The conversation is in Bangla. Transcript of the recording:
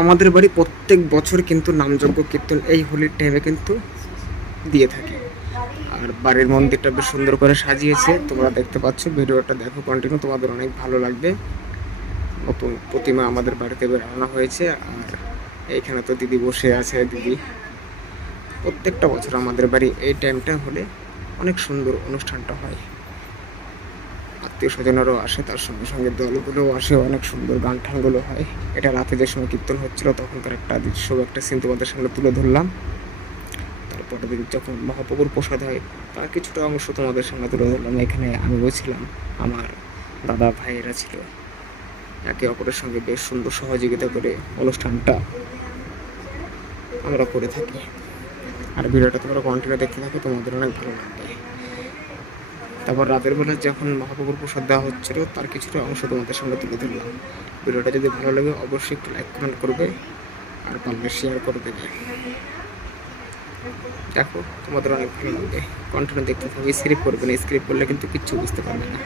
আমাদের বাড়ি প্রত্যেক বছর কিন্তু নামযজ্ঞ কীর্তন এই হোলির টাইমে কিন্তু দিয়ে থাকে। আর বাড়ির মন্দিরটা বেশ সুন্দর করে সাজিয়েছে, তোমরা দেখতে পাচ্ছ। ভিডিওটা দেখো কন্টিনিউ, তোমাদের অনেক ভালো লাগবে। নতুন প্রতিমা আমাদের বাড়িতে বেরানো হয়েছে। আর এইখানে তো দিদি বসে আছে। দিদি প্রত্যেকটা বছর আমাদের বাড়ি এই টাইমটা হলে অনেক সুন্দর অনুষ্ঠানটা হয়। আত্মীয় স্বজনেরও আসে, তার সঙ্গে সঙ্গে দলগুলোও আসে, অনেক সুন্দর গান টানগুলো হয়। এটা রাতে যে সময় কীর্তন হচ্ছিল তখনকার একটা দৃশ্য, একটা সিন তোমাদের সামনে তুলে ধরলাম। তারপরে দিন যখন মহাপ্রভুর প্রসাদ হয় তার কিছুটা অংশ তোমাদের সামনে তুলে ধরলাম। এখানে আমিও ছিলাম, আমার দাদা ভাইয়েরা ছিল। একে অপরের সঙ্গে বেশ সুন্দর সহযোগিতা করে অনুষ্ঠানটা আমরা করে থাকি। আর ভিডিওটা তোমরা কন্টিনিউ দেখতে থাকো, তোমাদের অনেক ভালো লাগবে। তারপর রাতের বেলা যখন মহাপ্রভুর প্রসাদ দেওয়া হচ্ছিল তার কিছুটা অংশ তোমাদের সঙ্গে তুলে ধরলাম। ভিডিওটা যদি ভালো লাগে অবশ্যই একটু লাইক কমেন্ট করবে, আর পারলে শেয়ার করে দেবে। দেখো তোমাদের অনেক ভালো লাগবে, কন্টিনিউ দেখতে থাকবে। স্ক্রিপ্ট করবে না, স্ক্রিপ্ট করলে কিন্তু কিচ্ছু বুঝতে পারবে না।